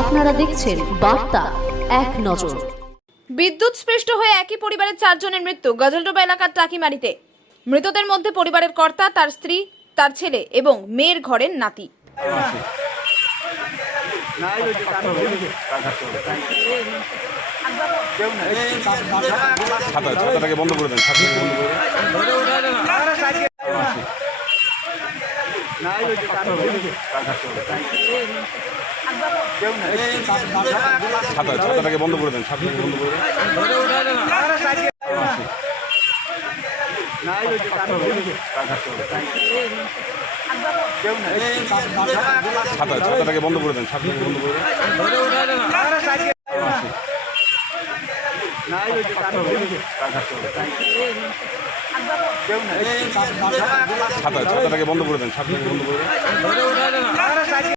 আপনারা দেখছেন বার্তা এক নজর। বিদ্যুৎ স্পৃষ্ট হয়ে একই পরিবারের 4 জনের মৃত্যু গজলডোবা এলাকার টাকিমারিতে। মৃতদের মধ্যে পরিবারের কর্তা, তার স্ত্রী, তার ছেলে এবং মেয়ের ঘরের নাতি। ছাতাটাকে বন্ধ করে দেন। ছাতাটাকে বন্ধ করে দেন। ছাতাটাকে বন্ধ করে দেন। ছাতাটাকে বন্ধ করে দেন।